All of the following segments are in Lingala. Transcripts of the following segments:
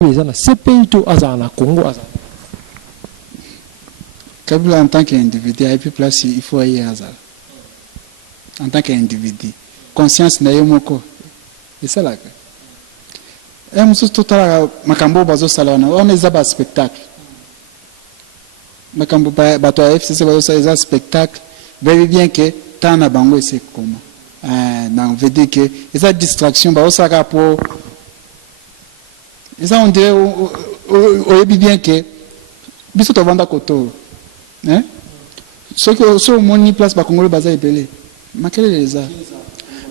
CPI to Azana, Congo Azana. Kabila en tant qu'individu, il y a plus place, il faut y aller. En tant qu'individu. Conscience n'a pas de. C'est ça là. Et nous sommes totalement Makambo Bazo Salana. On est à spectacle. Makambo Bato FCC Bazo Salana spectacle. Veut bien que tant na bango c'est comment. Non, veut dire que esa distraction Bazo Salana pour. Et ça on dirait on bien que biso to vanda koto. Hein? Ce que ce moni place ba Congolais baza epelé. Makele les a.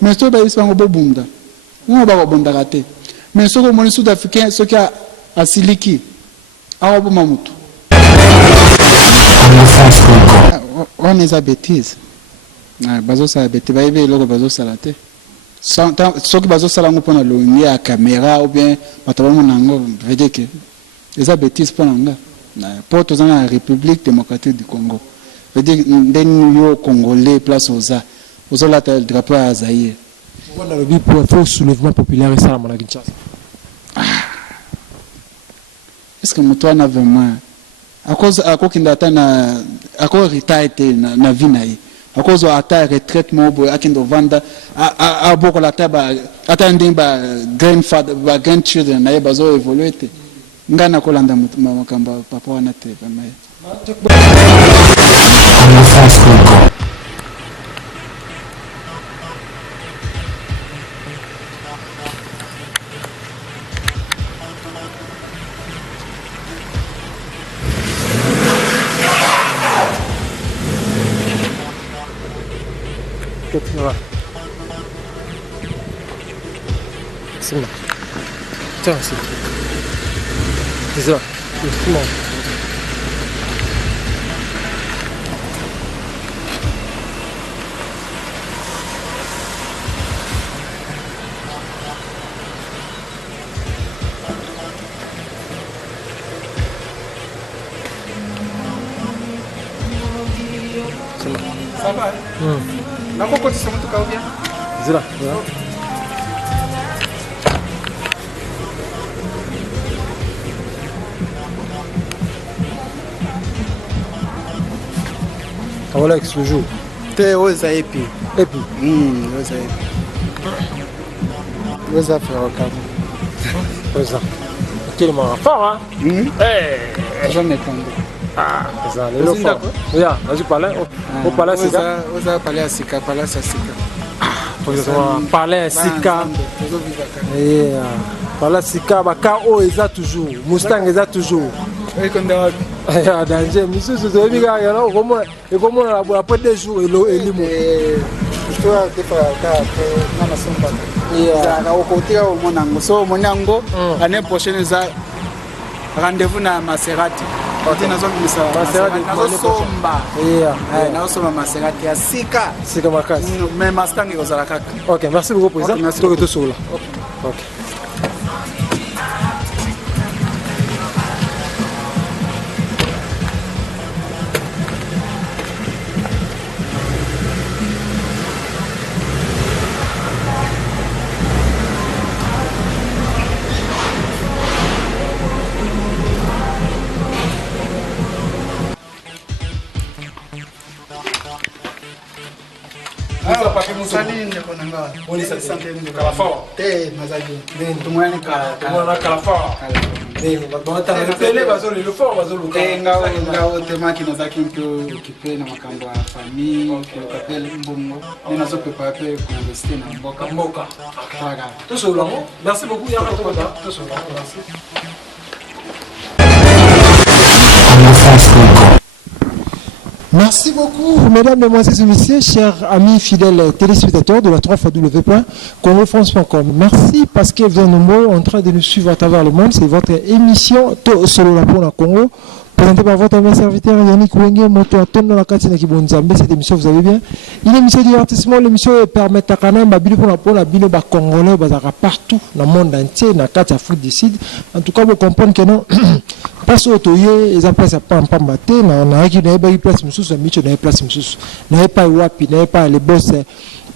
Mais ce ba ispa ngo bunda. On ba bunda raté. Mais ce que moni sud-africain ce qui a asiliki. Awa bo mamutu. On est à bêtise. Bazo ça bêtise ba yebe loko bazo salate. Ce qui bazo salango pona longi à caméra ou bien bataba monango veut dire que les bêtises pona nga. Pour tous dans la République démocratique du Congo. Veut dire des Congolais place aux a la le drapeau à Zaïre. On a le but pour un soulèvement populaire et ça à Kinshasa. Est-ce que moi na vraiment à cause kindata na à cause retraite na vie na à cause ata retraite mobo akindo vanda a boko la taba attending ba grandfather ba grandchildren na bazo évoluer ngana kolanda makamba papa wana te bamaye C'est bon. Tiens, c'est ça. C'est bon. Ça va? Nako koti somo to kaubia? Zira. Voilà que ce jour. T'es aux épi. Et puis. Aux épi. Aux affaires au cadre. Ça. Quel moment fort, hein? J'en ai compris. Ah, ça, le fort. Regarde, vas-y, parler. On parle à Sika. On a parlé à Sika, parler à Sika. Parler à Sika. Parler à Sika, Kao est là toujours. Mustang est là toujours. Danger, monsieur, c'est un gars, et comment on a pas des jours et l'eau et l'imo. Je dois te faire au côté au Monango. So, Monango, l'année prochaine, rendez-vous dans Maserati. Maserati, Maserati, Sika. Sika Makas. Mais Mustang est aux Alakak. Ok, merci beaucoup, président. Merci beaucoup. Ok. On est santé de Calafort. T'es Mazagi. Tout le monde est Calafort. Le fort, occupé dans ma famille, merci beaucoup. Merci beaucoup, mesdames, mesdemoiselles et messieurs, chers amis fidèles téléspectateurs de la 3w.congofrance.com. Merci parce que vous êtes nombreux en train de nous suivre à travers le monde. C'est votre émission Solo la pour la Congo. Présenté par votre ami serviteur Yannick Wenge, moteur Tono la Katina Kibonzambe. Cette émission, vous avez bien. Une émission de divertissement, l'émission permet à Kanan, Babilo pour la Bino Congolais, partout dans le monde entier, dans la carte Afrique du Sud. En tout cas, vous comprenez que non. Parce que les place à pas battre, on a qui n'a pas eu place, monsieur, Micho n'a pas place, monsieur, n'a pas eu wapi, n'a pas les boss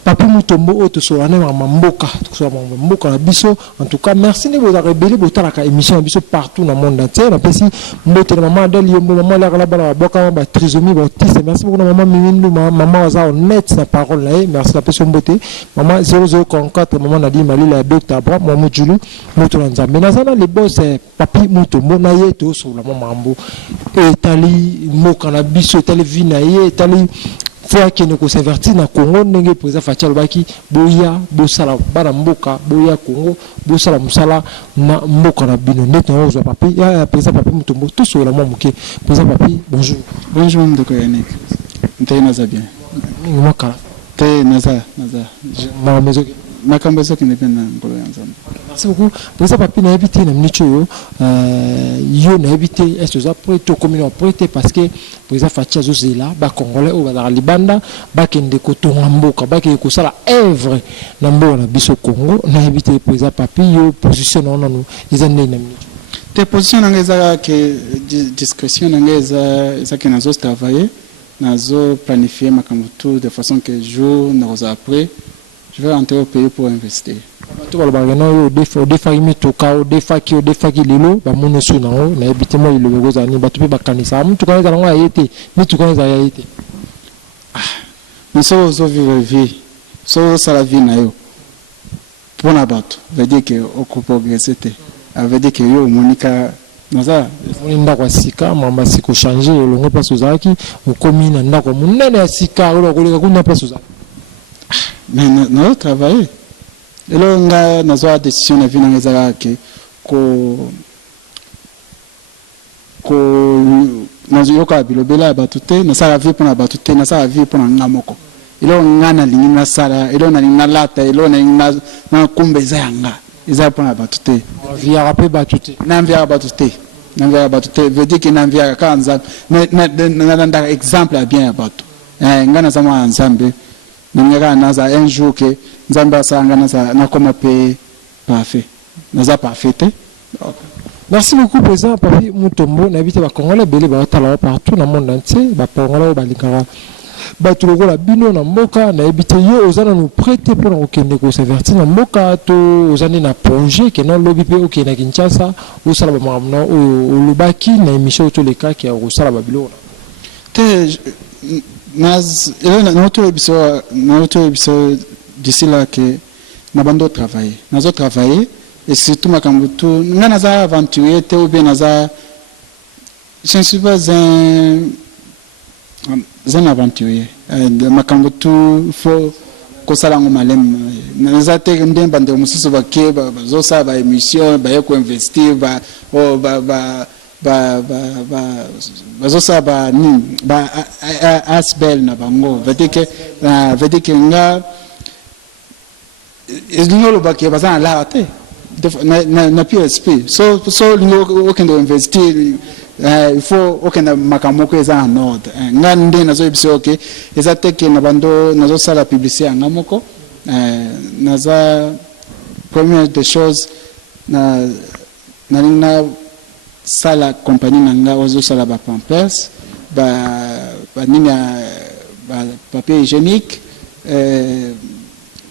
Papi Mutombo oto solane mamboka to so mamboka na biso. En tout cas merci de vous révéler botalaka émission na biso partout dans le monde entier. Na pesi mbote na maman Adèle Yombo, maman la bala boka ba trisomie ba autiste. Merci beaucoup maman Mimindou, maman Waza honnête sa parole là. Merci la pesi mbote. Maman 0044 maman Nadi Mali la docteur Abraham maman Julu moto na Nzambe. Na sana les boss Papi Mutombo na ye to so la mambo. Etali moka na biso tali vie na ye etali fois qui ne conserverti na Congo ndenge président Fatia lobaki boya bosala bana mboka boya Congo bosala musala na mboka na bino net na ozo papi ya président Papi Mutombo tout sur la moke président Papi bonjour ndeko Yannick ntaye naza bien ngomaka te naza ma maison makambo soki ne bien na ngolo ya Nzambe. Merci beaucoup président Papi na habité na minute yo na habité est-ce que ça peut être commun prêté parce que président Fatia zozela ba congolais au ba libanda ba kende ko tonga mboka ba ke ko sala œuvre na mboka na biso Congo na habité président Papi yo position na nous ils en na minute Te position na ngeza ke discrétion na ngeza ke nazo travailler nazo planifier makambo tout de façon que jour na après je vais rentrer au pays pour investir. Tout le bagano au défa mitoka au défa ki lelo ba monesu na o na ebitemo ile begoza ni batu pe bakanisa mtu kanisa na ngwa yete mitu kanisa ya yete so vivre vie so sala vie na yo pour na bato veut dire que au progresser te veut dire que yo monika naza nda kwa sika mamba siko changer longo place ozaki ukomi na ndako munene ya sika olo koleka kuna place ozaki mais na travailler et là on a nazo décision na vie na ngeza ke ko nazo yoka bilobela batute na sala vie pour na batute na sala vie pour na ngamoko ilo ngana lingi na sala ilo na lingi lata ilo na kumbeza yanga eza pour na batute via rapé batute na via batute veut dire que na via kanza na exemple à bien bato ngana zama Nzambe ningaka naza un jour que Nzambe asanga na koma pe parfait naza parfait. Merci beaucoup président Papi Mutombo na habité ba Congolais belé ba tala partout dans le monde entier ba Congolais ba lingara ba tuloko la bino na mboka na habité yo ozana nous prêter pour na okende ko serverti na mboka to ozani na projet que non lobi pe okende na Kinshasa o sala ba mamna o lubaki na émission to le cas qui a sala ba bilo te nas na autre épisode d'ici là que na bando travailler nazo travailler et surtout makambo tu nga naza aventurier te ou bien naza je ne suis pas un aventurier makambo tu faut kosala ngo malem naza te ndem bande mususu bake bazo sa ba émission ba ko investir bazo sa ba ni ba asbel na bango veut dire que nga ezino lo bake bazana la te na PSP so aucun investir il faut aucun makamoko eza en ordre nga nde nazo ebisa ok eza teke na bando nazo sala publicité ya ngamoko naza première des choses na sala compagnie nanga ozo sala ba pampers ba nini ba papier hygiénique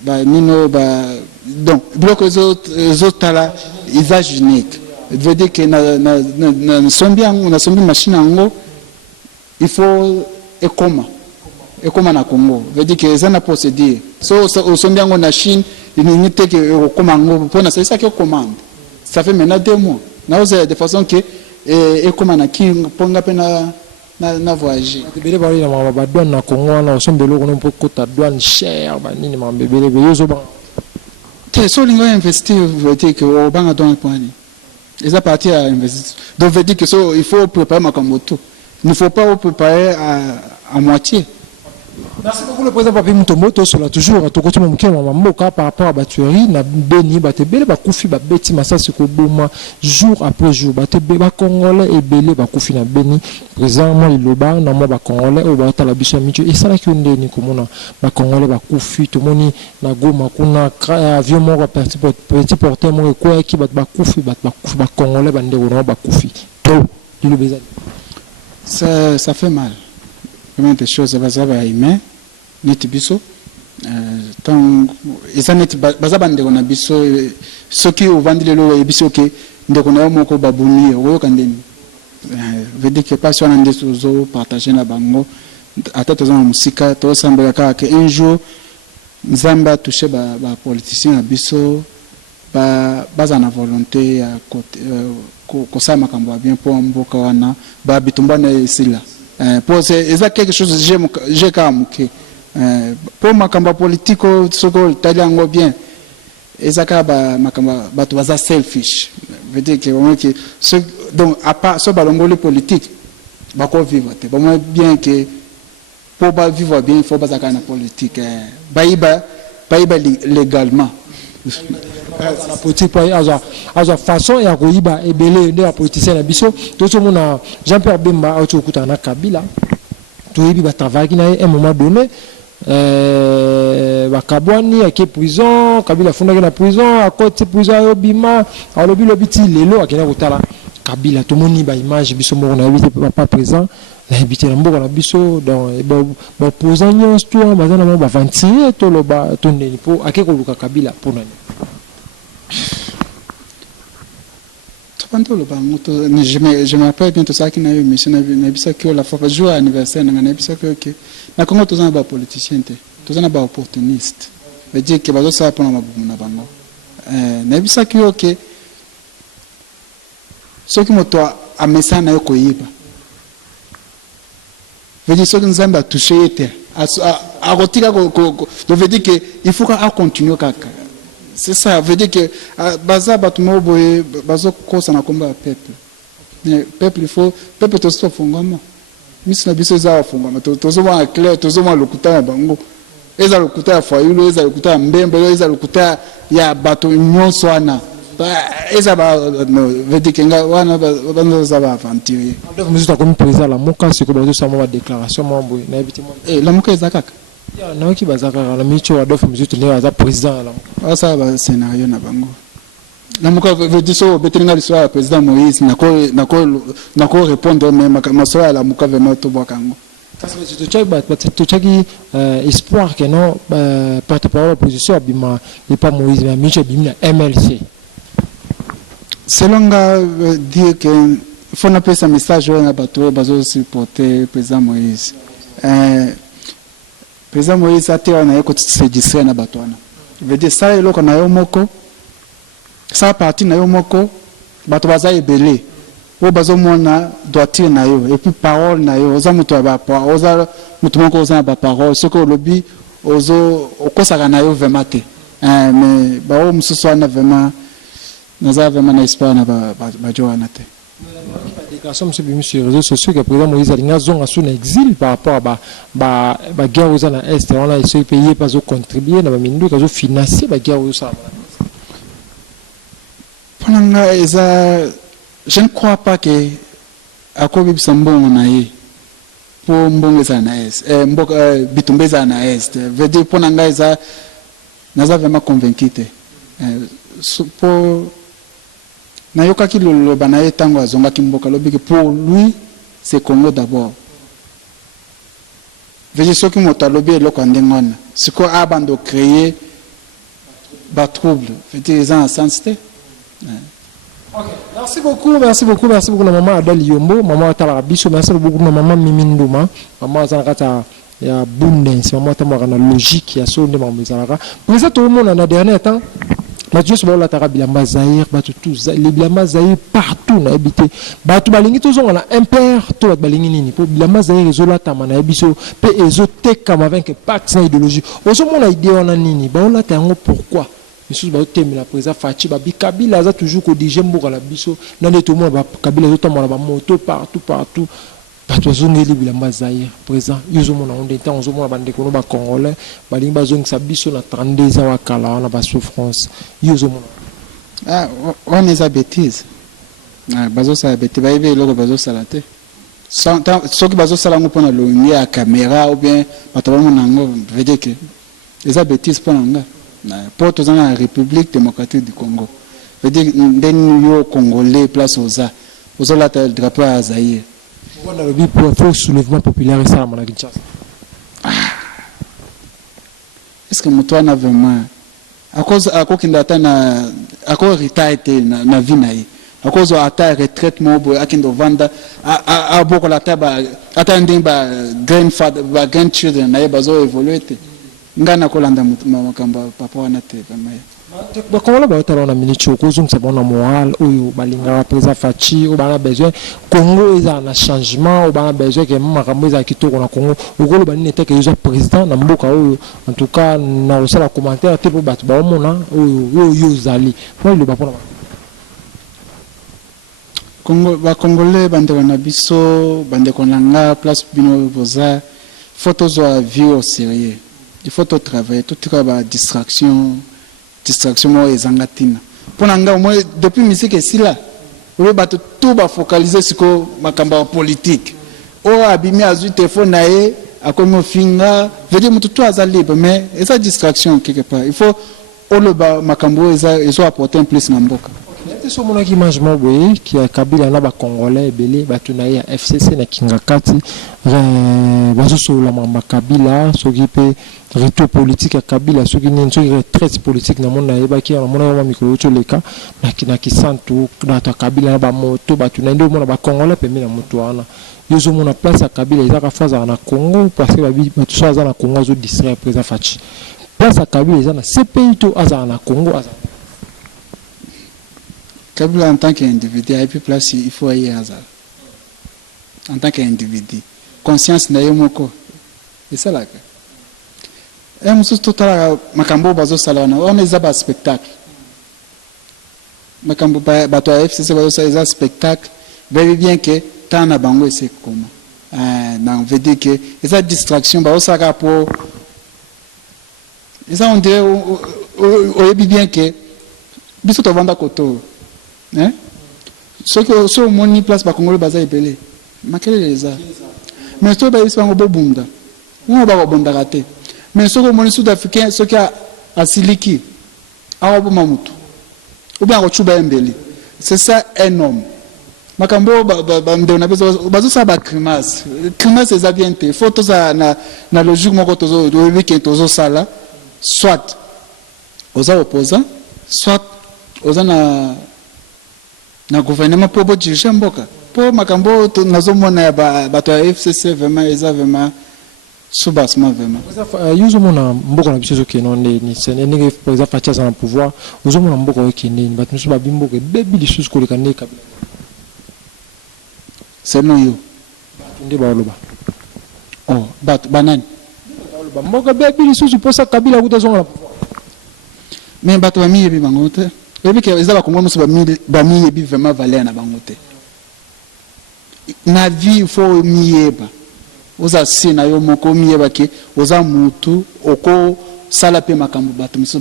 ba nino ba donc bloc les autres là usage unique veut dire que na sombi machine ango il faut ekoma na Congo veut dire que ça na procédure so sombi ango na Chine il n'y te que ekoma ango pour na c'est ça que commande ça fait maintenant 2 mois na de façon que ekoma na ki ponga pe na voyager bébé ba ina ma ba douane na Congo na sombe loko no poko ta douane cher ba nini ma bébé yozo ba te so lingo investir veut dire que au banga douane point ils a parti à investir donc veut dire que so il faut préparer ma moto il ne faut pas préparer à moitié. Merci beaucoup le président Papi Mutombo to cela toujours to kotima mukema mboka par rapport à batuerie na beni batebele ba kufi ba beti masasi ko boma jour après jour batebe ba congolais ebele ba kufi na beni président moi iloba na moi ba congolais o ba tala biso micho et ça la ki ndeni komona ba congolais ba kufi to moni na Goma kuna avion mo petit porteur mo ko ki ba kufi ba congolais ba ndeko na ba kufi to le bezali ça fait mal. Des choses ça va aimer nitibiso donc eza neti baza bandeko na biso soki ovandi lelo oyebisi oke ndeko na yo moko babuni oyoka ndeni veut dire que pas wana nde tozopartage na bango ata toza na mosika tosambela kaka ke un jour nzambe atouche bapoliticien na biso baza na volonté ya kosala makambo ya bien mpo mboka wana babitumba na esila po eza quelque chose je kaka moke po makambo ya politike soki otali yango bien eza kaka makambo bato baza selfish veut dire que donc à part so balongoli politique bakovivre te bamoi bien que pour vivre bien il faut bazala kaka na politique bayiba légalement la politique pour azwa façon ya koyiba ebele nde ya politicien na biso tozomona Jean-Pierre Bemba auti okuta na Kabila toyebi batravaki na ye un moment donné bakabwani ake prison Kabila afundaki na prison akoti prison ayobima alobi ti lelo akenda kotala Kabila tomoni baimage biso moko na yebi te papa présent na yebi te na mboka na biso donc baopposant nyonso to baza na moko bavantire toloba tondeni mpo ake koluka Kabila mpo nani je me rappelle bien tout ça qui n'a eu mission na bisa ki la fois jour anniversaire na bisa ki na Congo tous na ba politicien te tous na ba opportuniste veut dire que bazo ça pour na mabumu na bango na bisa ki OK ce qui moto a message na yo koyiba veut dire ce que nous avons touché était à rotika veut dire que il faut qu'on continue kaka. C'est ça, veut dire que baza batumo boye bazo kosa na komba peuple. Peuple il faut peuple to so fongama. Misi na biso za fongama to zo ma clair to zo ma lokuta ya bango. Eza lokuta ya fayulo eza lokuta ya mbembe eza lokuta ya bato nyonso wana. Eza ba veut dire que nga wana bando za ba aventurer. Ndeko mzuta comme président la moka siko bazo sa mo déclaration mo boye na ebiti mo. La moka eza kaka. Ya na ki bazaka na micho Adolphe Mzutu ne aza président la moka. Ça ba scénario na bango. La moka veut dire so betelinga l'histoire président Moïse na ko répondre même masoya la moka vraiment to bokango. Parce que tu chaki espoir que non porte-parole opposition abima et pas Moïse mais micho bimina MLC. Selon dire que faut na pesa message na bato bazo supporter président Moïse. Président Moïse a été en écoute se distraire na bato wana. Veut dire ça eloko na yo moko. Ça parti na yo moko bato baza ebele. O bazo mona doiture na yo et puis parole na yo oza muto ba parole oza muto moko oza ba parole ce que lobi ozo okosaka na yo vraiment te. Mais ba o mususu wana vraiment naza vraiment na espoir na ba joana te. La déclaration sur les réseaux sociaux que le président Moïse Alinga zone a son exil par rapport à la guerre aux Est. On a essayé de payer pas au contribuer, na mindu kazo financer la guerre aux ça. Je ne crois pas que à quoi bisambon na ye pour mbongeza na Est. Mboka bitumbeza na Est. Veut dire pour nanga eza naza vraiment convaincu te. Pour Nayoka ki loloba na ye tango azongaki mboka lobi que pour lui c'est Congo d'abord. Veje soki moto alobi eloko ndenge wana siko abando créer ba trouble veut ils ont un sens te. OK, merci beaucoup na maman Adèle Yombo, maman Atala Biso, merci beaucoup na maman Mimi Nduma, maman Zanakata ya Bundensi, maman Tamara na logique ya sonde maman Zanaka. Président tout le monde en a dernier temps Mathieu Sobo la tara bilamba Zaïre, batu tous les bilamba Zaïre partout na habité. Batu balingi tous on a impair to bat balingi nini po bilamba Zaïre ezola tama na biso pe ezoteka avec pax na idéologie. Ozo mona idée on a nini ba on la tango pourquoi Monsieur ba temi la président Fachi ba Kabila za toujours ko DJ mboka la biso na neto mo ba Kabila zotama ba moto partout bato zongeli bilamba Zaïre président yozo mona on temps ozo mona bande ko no ba congolais balingi bazongisa biso na 32 ans wakala na ba souffrance yozo mona on est à bêtise bazo sa bêtise ba yebe loko bazo salate soki bazo sala ngo pona longi ya caméra ou bien bato ba mona ngo veut dire que les bêtises pona nga pour tous la République démocratique du Congo veut dire ndeni yo congolais place aux la drapeau à Zaïre. On a le pour soulèvement populaire et ça à Kinshasa. est-ce que moto wana vraiment akokinda ata na retire na vie na ye akozwa ata retraite moko boye akende ovanda abokola ata ndenge grandchildren na ye bazoévolue te ngai nakolanda makambo papa wana te vraiment bakongolo baotala na miniti okozongisa bona moral oyo balingaka président Faci oyo bana besoin Congo eza na changement oyo bana besoin ke makambo eza kitoko na Congo okoloba nini eteke yoza président na mboka oyo en tout cas na osala commentaire te po bato baomona oyo yo ozali po iloba mpona Congo bakongolais bandeko na biso bandeko na nga place bino boza faut tozwa vie au sérieux il faut travailler tout ba distraction mo ezanga tina pona nga moi depuis musique esila oyo bato tout ba focaliser siko makamba ya politique o abimi azu téléphone na ye akomi ofinga veut dire mutu tout aza libre mais esa distraction quelque part il faut oloba makambo ezo apporter un plus na mboka so monaki image mo boye ki ya Kabila na ba Congolais ebele bato na ya FCC na Kingakati bazosolola mamba Kabila soki pe retour politique ya Kabila soki nini soki retraite politique na mona yebaki na mona wa mikolo toleka na kisantu na ta Kabila na ba moto bato na ndio mona ba Congolais pembe na moto wana yozo mona place ya Kabila ezaka faza na Congo parce que bato so aza na Congo azo distraire président Faci place ya Kabila eza na CPI to aza na Congo aza Kabila en tant qu'individu, et puis place, il faut y aller. En tant qu'individu. Conscience n'a pas de c'est ça là. Et nous sommes tout à l'heure, Makambo Bazo Salona, on est à un spectacle. Makambo Bato FCC Bazo Salona, spectacle. Very bien que tant na bango c'est comment. On veut dire que cette distraction, Bazo Salona pour. Et ça on dirait, on dit bien que. Biso to vanda koto. Hein? Ce que moni place ba Congolais baza epelé. Makele les a. Mais ce ba ispango bobunda. On ba bobunda raté. Mais ce que moni sud-africain ce qui a asiliki. Awa bo mamutu. Ou bien rochuba embeli. C'est ça un homme. Makambo ba ndona bazo sa ba crimas. Crimas eza bien te. Faut to za na logique moko tozo do weekend tozo sala soit aux opposants soit aux na gouvernement pour diriger mboka pour makambo nazomona ya bato ya FCC vraiment eza vraiment soubassement vraiment yuzo mona mboka na biso ke non ni senenge par exemple Faci za na pouvoir uzo mona mboka okende ni bato miso babimboka bebi lisusu koleka ne Kabila c'est non yo nde baoloba oh bato banani baoloba mboka bebi lisusu posa Kabila kutazonga na pouvoir mais bato bamiyebi bango te ebi ke ezala kongo muso bamiyebi vraiment valeur na bango te na vie il faut miyeba oza sina yo moko miyeba ke oza mutu oko sala pe makambo bato miso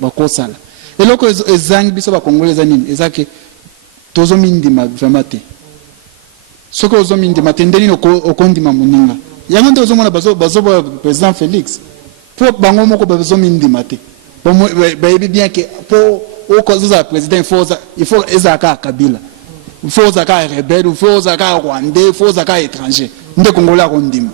bako sala eloko ezangi biso bakongolais za nini ezake tozo mindima vraiment te soko ozo mindima te ndeni okondima muninga yango nde ozomona bazo président Félix pour bango moko bazo mindima te bayebi bien que pour au cause du président il faut ezaka Kabila il faut ezaka rebelle il faut ezaka rwandais il faut ezaka étranger nde Congolais akondima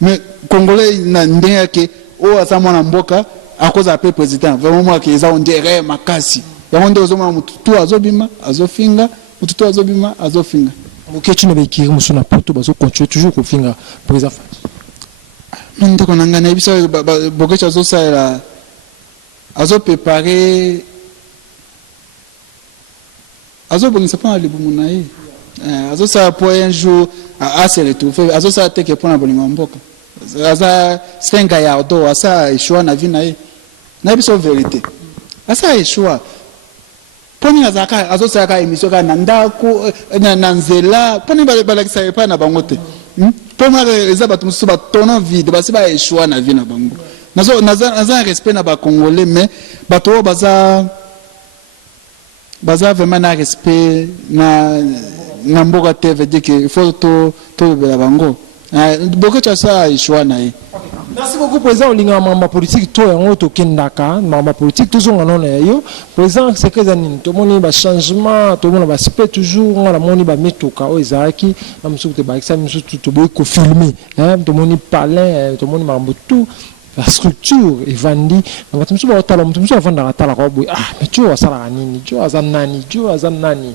mais Congolais na ndenge ke o asamwa na mboka akoza pe président vraiment moi ke eza ondere makasi yango nde ozomona mutu azobima azofinga mutu azobima azofinga moketu na bekiri musu na poto bazo continuer toujours kofinga président Faci nde konanga na biso boketu azosala azo préparer azo bongisa pa le bumuna ye azo sa pour un jour à se retrouver azo sa teke pour na bolingo mboka aza senga ya odo asa eshua na vie na ye na biso vérité asa eshua poni azaka azo sa ka émission ka na ndako na nzela poni balakisa pa na bango te poni eza bato musu ba tono vide basi ba eshua na vie na bango naza respect na ba Congolais mais bato baza vraiment na respect na mboka te veut dire que il faut to bela bango beaucoup de ça ishwa na ye. Merci beaucoup président olinga mamba politique to yango to kendaka mamba politique toujours ngana yo président c'est que zanini to moni ba changement to mona ba spé toujours ngala moni ba metoka o ezaki na musuku te ba exam musuku to boy ko filmer to moni parler to moni mambo tout la structure evandi na bato mosusu baotala moto mosusu avanda katala kwa boye mais jo asalaka nini jo aza nani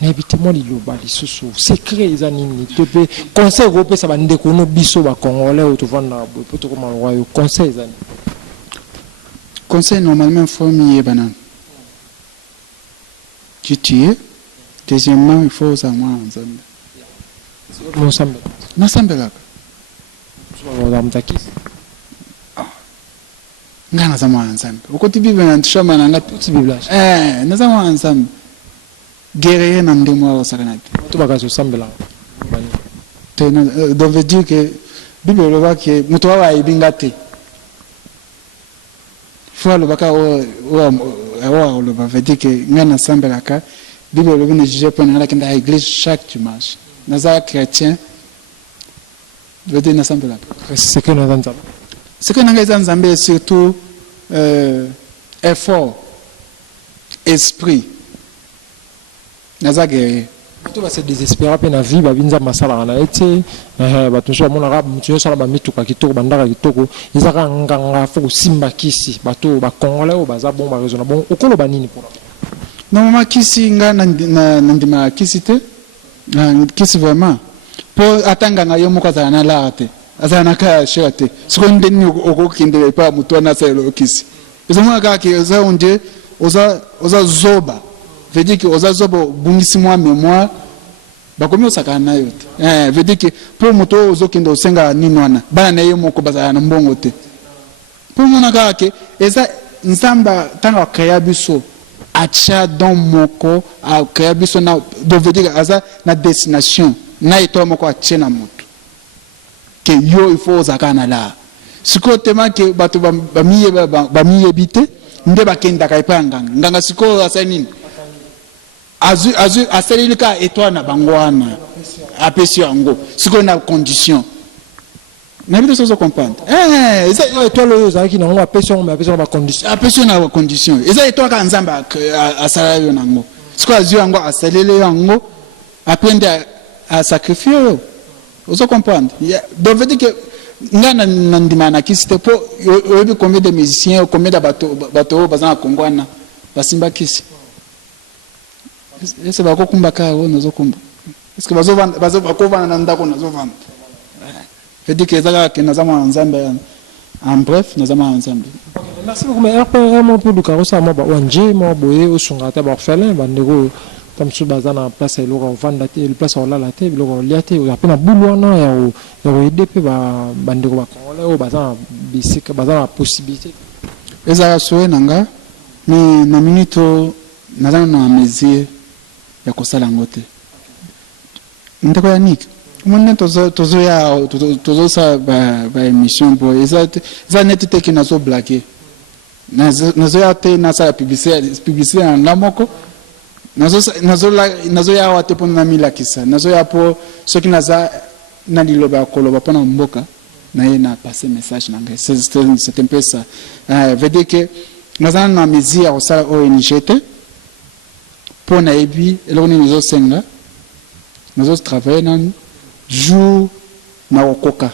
nayebi te mwa liloba lisusu secret eza nini to mpe conseil kopesa bandeko no biso bacongolais oyo tovandaka boye mpo tokoma lokwa yo conseil eza nini? Conseil normalement il faut miyeba nani tu. Deuxièmement, il faut ozala mwana nzambe nasambelaka nga naza mwana nzambe okoti bible nantushama nanga naza mwana nzambe guerrier na ndemo ya osakana te donc veut dire que bible elobaki moto awa ayebi nga te fo alobaka oyo oloba veut dire que nga nasambelaka bible elobi ne juge mpo nanga nakenda ya église chaque dimanche naza chrétien veut dire nasambelaka ce que nanga eza nzambe surtout effort esprit naza guerrier bato base désespéra mpe na vie babinza masalaka na ye te bato mosusu bamonaka moto nyonso ala bamituka kitoko bandaka kitoko ezaka nganga fo kosimba kisi bato bacongolais oyo baza bon baresona bon okoloba nini mpona normalement kisi nga nandimaka kisi te kisi vraiment mpo atanganga yo moko azala na lara te azala na kaya shera te sikoyo nde nini okokendela epa ya moto wana asalelo okisi ezomona kaka ke oza onde oza zoba veut dire que oza zoba obungisi mwa mémoire bakomi osakana na yo te veut dire que mpo moto oyo ozokende osengaka nini wana bana na ye moko bazala na mbongo te mpo mona kaka ke eza nzambe ntango akrea biso atia don moko akrea biso na donc veut dire aza na destination na etoile moko atie na moto ke yo il faut ozalaka na la sikoyo tema ke bato bamiyebi te nde bakendaka epai ya nganga sikoyo asali nini asaleli kaka etoile na bango wana apesi yango sikoyo na condition nayebi te sozo comprendre etoile oyo ozalaki nango apesi yango apesi yango bacondition apesi yo na bacondition eza etoile kaka nzambe asaleli yo nango sikoyo azwi yango asaleli yo yango apres nde asacrifie yo ozo comprendre donc veut dire que nga nandima na kisi te mpo oyebi combien de musiciens combien de bato oyo baza na kongo wana basimba kisi ese bakokumba kaka oyo nazokumba parceque bakovanda na ndako nazovanda veut dire que eza kaka ke naza mwana nzambe en bref naza mwana nzambe. Merci beaucoup mais rpmo mpo luka kosala mwa baong mwa boye osungaka te baorphelin bandeko tamsu baza na place eloko ovanda te place olala te biloko olia te oza mpe na bulu wana ya koyede mpe bandeko bacongolais oyo baza na bisika baza na possibilité ezala soye na nga mais na minute oyo naza na mesure ya kosala yango te ndeko ya nik omoni tozosala baémission boye eza neti te ke nazoblage nazoya te nasala publicité na nga moko nazoya awa te mpona namilakisa nazoya mpo soki naza na liloba ya koloba mpona mboka naye na passe message na ngai c'est un peu ça veut dire que naza na mesure ya kosala ONG te mpo nayebi eloko nini ezosenga nazotravaille nani jour na kokoka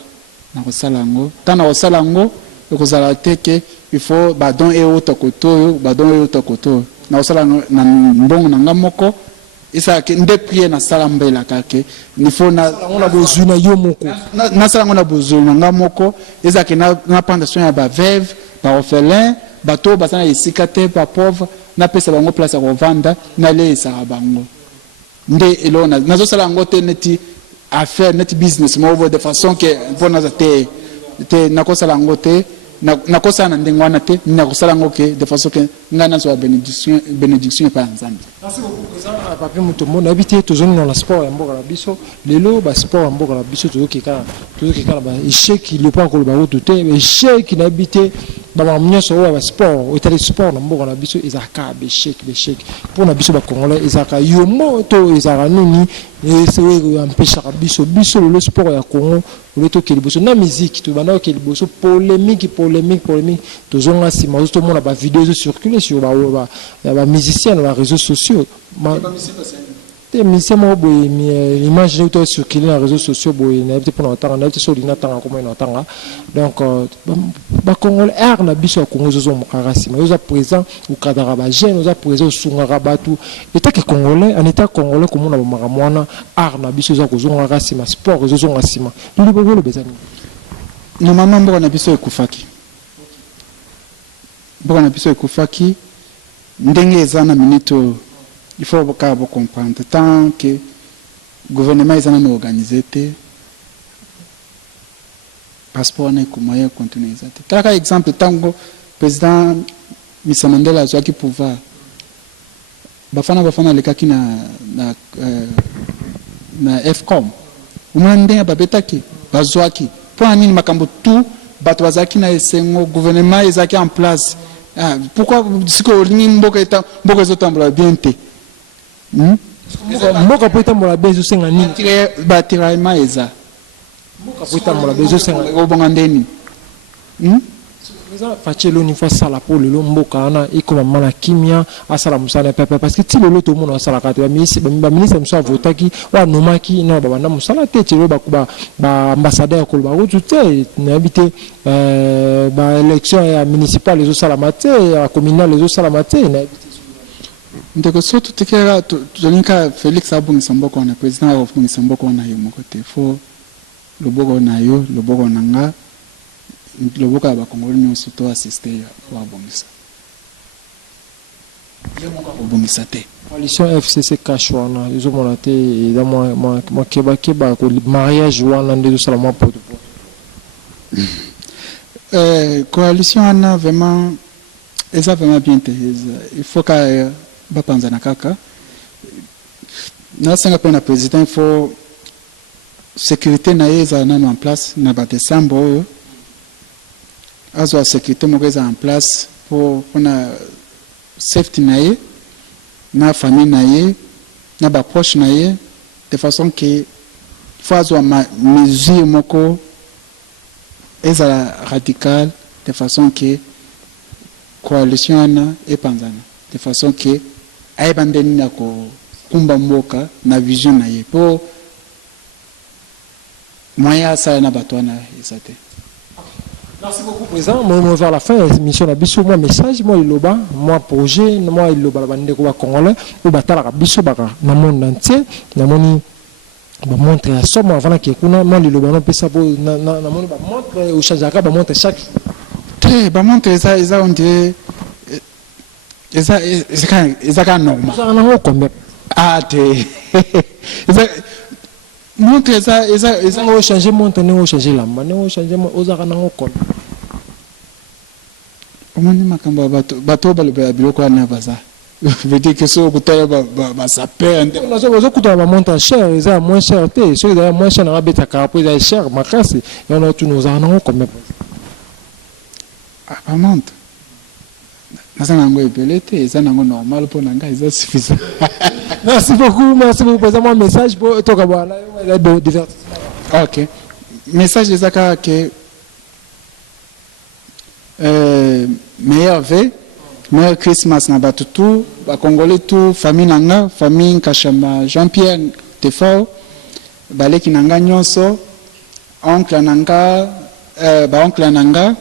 na kosala yango ntango na kosala yango ekozala te ke il faut badon euta koto oyo na osala na mbongo na nga moko esalaki nde priere nasala mbelaka ke il faut na bozwi na yo moko nasala ngo na bozwi na nga moko ezalaki na prendre soin ya baveuve baorphelin bato oyo baza na esika te bapauvre napesa bango place ya kovanda naleesaka bango nde eloko nazosala yango te neti affaire neti business moko de façon ke mpo naza te nakosala yango te nakosala na ndenge wana te nakosala yango ke de façon ke ngai nazwa bénédiction epai ya nzambe. Merci beaucoup papi mutombo nayebi te tozongi na sport ya mboka na biso lelo basport ya mboka na biso tozokeka na baéchec lepo akoloba kutu te échec nayebi te bamamu nyonso oyo ya basport etali sport na mboka na biso ezalaka béchec mpo na biso bacongolais ezalaka yomo to ezalaka nini empêchaka biso lelo sport ya congo ole tokeli liboso na musique tobanda kokeli liboso polémique tozonga nsima ozo tomona bavideo ezocircule sur bamusicien na baréseaux sociaux émission moi boy l'image j'ai tout circuler dans les réseaux sociaux boy na petit pour entendre na petit sur l'inatanga comme on entend donc ba Congolais air na biso Congo zo mukarasima yo za présent au cadre ba jeune yo za présent sungaka batu état que Congolais en état Congolais comme on a makamwana air na biso za kozonga rasima sport zo zonga sima li bobolo bezani normalement mboka na biso ekufaki mboka na biso ekufaki ndenge eza na minute il faut comprendre tant que gouvernement est en organisé passeport n'est que moyen continuer ça par exemple tango président Misa Mandela a qui pouvoir bafana lekaki na FCOM umande babetaki bazwaki pour nini makambo tout bato bazaki na esengo gouvernement ezaki en place pourquoi siko ni mboka ezotambola bien te mboka po etambola bezo senga nini batiraillement eza mboka po etambola bezo senga obonga ndeni Fachelo ni fois sala pour le mboka na ikoma mana kimia asala musala pepe parce que ti lelo to mona sala ka ba ministre mso votaki wa nomaki na ba banda musala te ti ba ambassadeur ko ba rutu te na habité ba élection ya municipale les sala maté ya communal les sala maté na ndeko soto tekera tolinka Félix Abongisa Mboko na président Abongisa Mboko na yo moko te fo loboko na yo loboko na nga loboko ya bakongoli nyonso to assisté po abongisa obongisa te coalition FCC kashwana ezomona te eza mwa kebakeba ko mariage wana nde ezosala mwa poto coalition wana vraiment eza vraiment bien te il faut ka bapanzana kaka nasenga mpe na président il faut sécurité na ye ezala nano en place na badécembre oyo azwa sécurité moko eza en place mpona safety na ye na famille na ye na baproche na ye de façon que faut azwa mesure moko ezala radicale de façon que coalition wana epanzana de façon que ayeba nde nini ya kokumba mboka na vision na ye mpo moyen asala na bato wana eza te. Merci beaucoup, président. Moi, vers la fin, mission à Bissou, moi, message, moi, il loba, moi, projet, moi, il loba, la bande de Congolais, ou batala, Bissou, baka, dans le monde entier, dans le monde, montre à ça, moi, avant qu'il y ait moi, il loba, non, peut ça, dans le monde, montre, au Chajaka, montre chaque jour. Très, montre ça, on dirait, c'est normal. Ça, on a combien? Ah, t'es, montre ça, on a changé montre, on a changé la main, on a changé, on a combien? omoni makambo bato balobela biloko wana baza veut dire que so kutala ba saper nde nazo kutala ba monta cher eza moins cher te so eza moins cher na beta karapo eza cher makasi yana tu nous en combien ba monte nasa nango ebele te eza nango normal pour nanga eza suffisant. Merci beaucoup président mon message pour toka bwana de divertissement. OK, message ezaka que meilleur vœu, meilleur Christmas na batutu, ba Congolais tout, famille nanga, famille Kashama, Jean-Pierre Tefort, baleki nanga nyonso, oncle nanga, ba oncle nanga,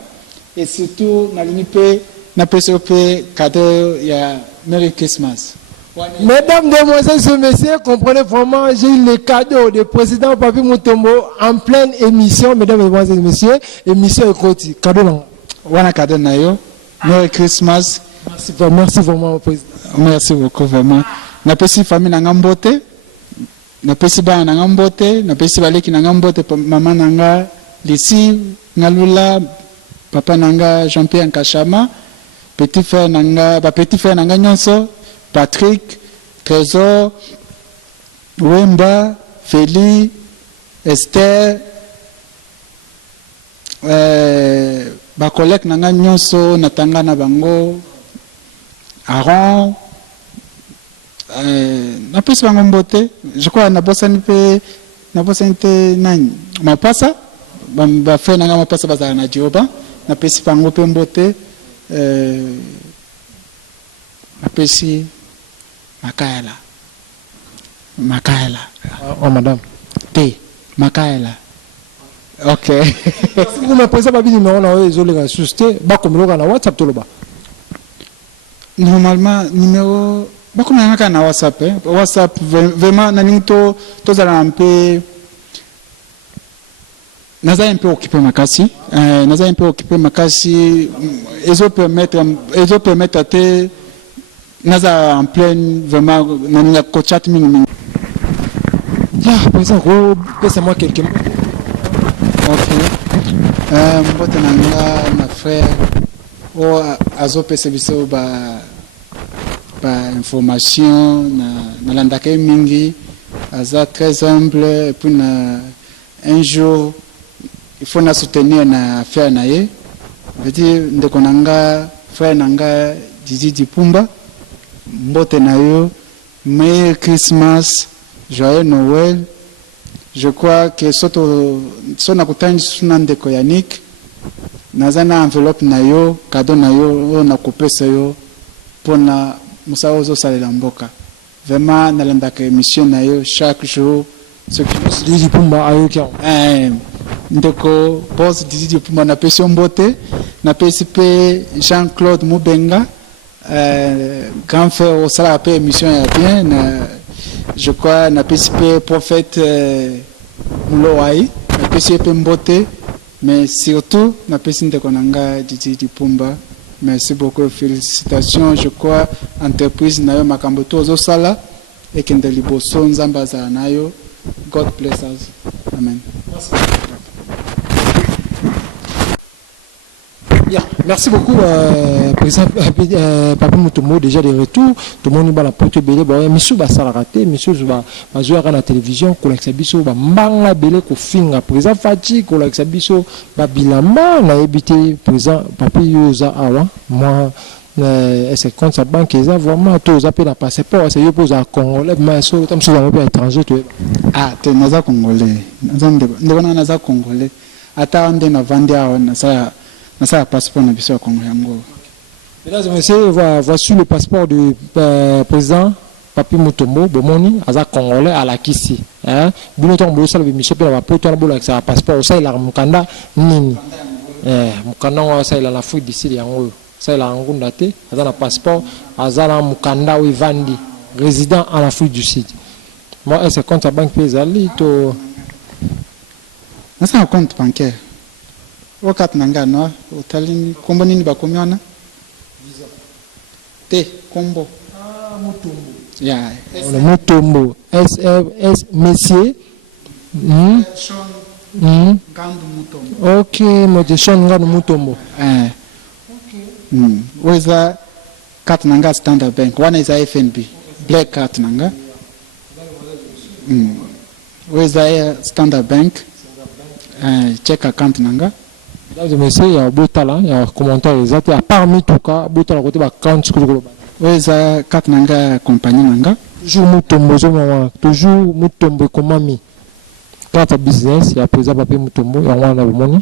et surtout nalingi pe na pesope cadeau ya Merry Christmas. Mesdames, demoiselles et messieurs, comprenez vraiment, j'ai eu le cadeau du président Papi Mutombo en pleine émission, mesdames, demoiselles et messieurs, émission écoute, cadeau nanga. Wana cadeau na yo, Merry Christmas. Merci vraiment, président. Merci beaucoup, vraiment. Na pesi famille nanga mbote, na pesi bana nanga mbote, na pesi baleki nanga mbote, maman nanga Lisi Ngalula, papa nanga Jean-Pierre Nkashama, petit frère nanga nyonso, Patrick, Trésor, Wemba, Feli, Esther, ba collègue nanga nyonso natanga na bango Aaron na pesi bango mbote je crois na bosani te nani mapasa ba fe nanga mapasa bazala na Dioba na pesi bango pe mbote na pesi makala Makaela. Oh, madame. T. Makaela. Ok. Si vous me présentez pas bien numéro na désolé la susté, ba comme le na WhatsApp to le ba. Normalement numéro ba comme na WhatsApp WhatsApp vraiment naning to zala un peu naza un peu occupé makasi naza un peu occupé makasi ezo permettre à te naza en pleine vraiment naninga ko chat mingi. Ya, présent moi quelques mots. Ok. Mbote nanga ma frère o azopesa biso ba information na landaka mingi aza très humble et puis un jour il faut na soutenir na affaire na ye veut dire ndeko nanga frère nanga Didi Pumba mbote na yo Merry Christmas, joyeux Noël. Je crois que son akutani suna ndeko Yannick nazana enveloppe na yo cadeau na yo na kopesa yo pona musao ozo salela mboka vraiment nalandaka émission na yo chaque jour ce qui Didi Pumba ayo kia. ndeko boss Didi Pumba na pesi mbote na pesi pe Jean-Claude Mubenga grand frère au sala pe émission ya bien je crois na pesi pe prophète Mulowai na pesi pe mbote mais surtout na pesi ndeko nanga Didi Pumba. Merci beaucoup, félicitations. Je crois entreprise nayo makambo to zo sala et kende liboso nzamba za nayo. God bless us. Amen. Merci beaucoup, président Papi Mutombo, déjà de retour. Tout le monde va la porte belé. Monsieur va s'arrêter, monsieur va jouer à la télévision. Kolaksabiso va manga belé ko finga. Président Fati, Kolaksabiso va bilama na évité président Papi Yosa Awa. Moi, est-ce que compte sa banque est vraiment tous appels à passeport, c'est pour ça Congolais, mais sur comme sur un étranger. Ah, tu es Congolais. Naza Congolais. Ata ande na vandia na ça passeport na biso Congo yango. Mesdames et messieurs, voici le passeport du président Papi Mutombo Bomoni aza Congolais à la Kisi. Hein? Bino to mbo sala bimisho pe na poto na bola ça passeport ça il a mukanda nini. Mukanda wa ça il a la fuite d'ici yango. Ça il a ngunda te aza na passeport aza na mukanda wi vandi résident en Afrique du Sud. Moi est-ce compte à banque pezali to c'est un compte bancaire. Wakati nanga no utalini kombo nini bakomiona visa te kombo Mutombo ya Mutombo S monsieur Gandu Mutombo. OK monsieur Sean Gandu Mutombo weza carte nanga Standard Bank wana is FNB black card nanga weza Standard Bank check account nanga. Mesdames et messieurs, il y a un beau talent, il y a un commentaire exact. À part Mituka, beau talent côté account sur le global. Oui, ça, quatre nanga compagnie nanga. Toujours Mutombo, toujours Mutombo Komami. Carte business, il y a présent papier Mutombo, il y a un money.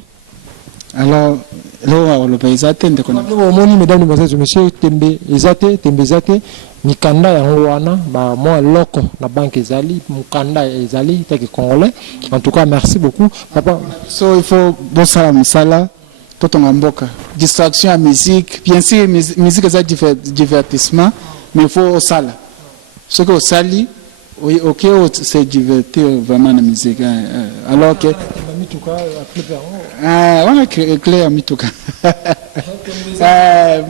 Alors, là, le pays a tenté qu'on a. Money, mesdames et messieurs, tembe zate, mikanda ya wana, bah moi loko la banque ezali, mukanda ezali, t'es congolais. En tout cas, merci beaucoup, papa. So il faut bosala musala, tout en mboka. Distraction à musique, bien sûr, musique c'est divertissement, mais il faut sala. Ce que sali, ok, c'est divertir vraiment la musique. Alors que on a clé à Mituka.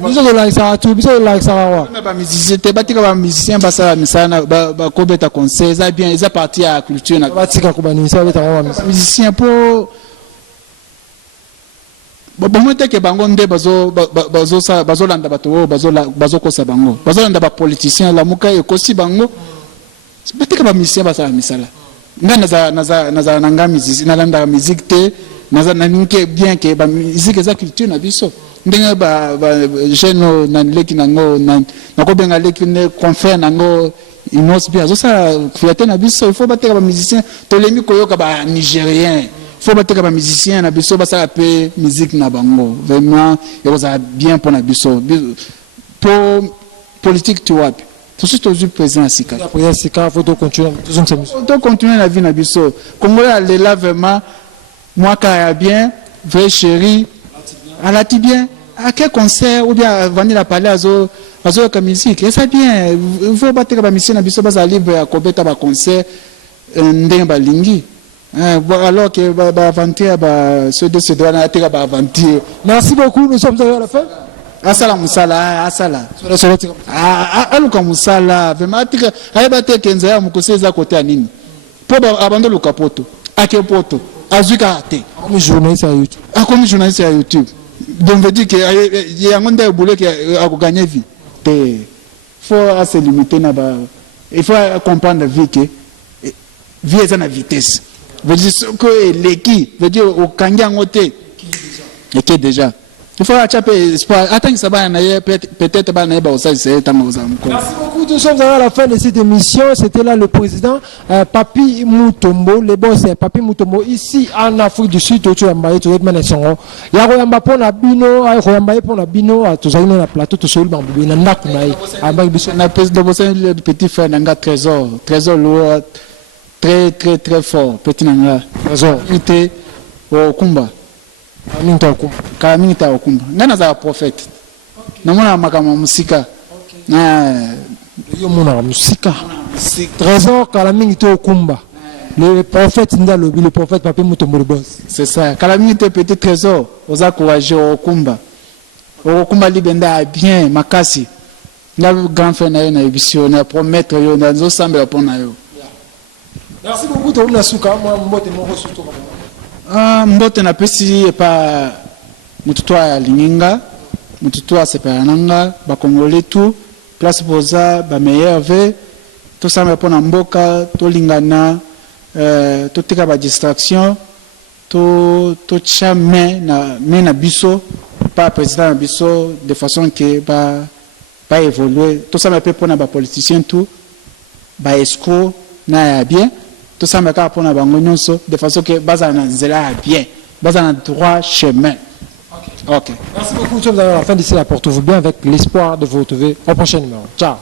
Biso la ça tout, biso la ça wa. Ba musicien, te batika ba musicien ba sala misana ba kobeta concert, ça bien, ça partie à culture na. Batika ko bani ça beta wa musicien pour bon te ke bango nde bazo landa bato bazo kosa bango. Bazo landa ba politicien la muka e kosi bango. Batika ba musicien ba sala misala. Nga naza nanga musique nalanda musique te naza naninke bien que ba musique za culture na biso ndenge ba jeune na leki nango na ko benga leki ne confère nango inos bien zo sa fierté na biso il faut bateka ba musicien to lemi koyoka ba nigérien il faut bateka ba musicien na biso ba sa pe musique na bango vraiment et ça bien pour na biso pour politique tu vois Tout aussi président Sika. Président Sika, il faut continuer. On doit continuer la vie Nabiso. Congolais, là vraiment, moi, quand bien, vrai chéri, à la bien. À quel concert ou bien venir la parler à zo comme musique. Et ça bien, il faut battre la mission Nabiso, bas libre à Kobeta ba concert, ndemba lingi. Alors que ba aventure ba ce de ce droit na tera ba aventure. Merci beaucoup, nous sommes arrivés à la fin. Asala musala, asala. Aluka musala, vraiment tika ayebate kenza ya mukoseza côté anini. Po ba abando luka poto, ake poto, azuka te. Comme journaliste à YouTube. Comme journaliste à YouTube. Donc veut dire que il y a un monde boulot qui a gagné vie. Il faut se limiter na ba. Il faut comprendre vie que vie est à vitesse. Veut dire que l'équipe veut dire au kanga ngote. Et qui déjà. Il faut attraper espoir. Attends que ça va peut-être ba na ba ça c'est tant aux amis. Merci beaucoup. Nous sommes à la fin de cette émission. C'était là le président Papi Mutombo, le boss Papi Mutombo ici en Afrique du Sud. Tu as mbaye tu es maintenant songo. Ya ko yamba pona bino, ay ko yamba pona bino, to zaina na plateau to soli bambu na ndaku na yi. Amba biso na président le petit frère nanga trésor lourd très très très fort petit nanga. Trésor. Était au Kumba. Kaminta Okumba. Ngana za prophète. Namona makama musika. Yo mona musika. Trésor Kalamingita Okumba. Le prophète Ndalobi, le prophète Papi Mutombo le boss. C'est ça. Kalamingita petit trésor. Oza courage Okumba. Okumba libenda bien makasi. Na grand frère na yo na émission na promettre yo na zo samba pona yo. Merci beaucoup to na suka moi mbote moko surtout. Mbote na pesi pa mututu ya lininga mututu ya separananga ba congolais tout place poza ba meilleur ve to sama pona mboka to lingana to tika ba distraction to chame na biso pa président na biso de façon que ba évoluer to sama pe pona ba politicien tout ba escroc na ya bien. Tout ça me pour la de façon que bazana zela bien, bazana droit chemin. Ok. Merci beaucoup. Nous sommes à la fin d'ici la porte-vous bien avec l'espoir de vous retrouver au prochain numéro. Ciao.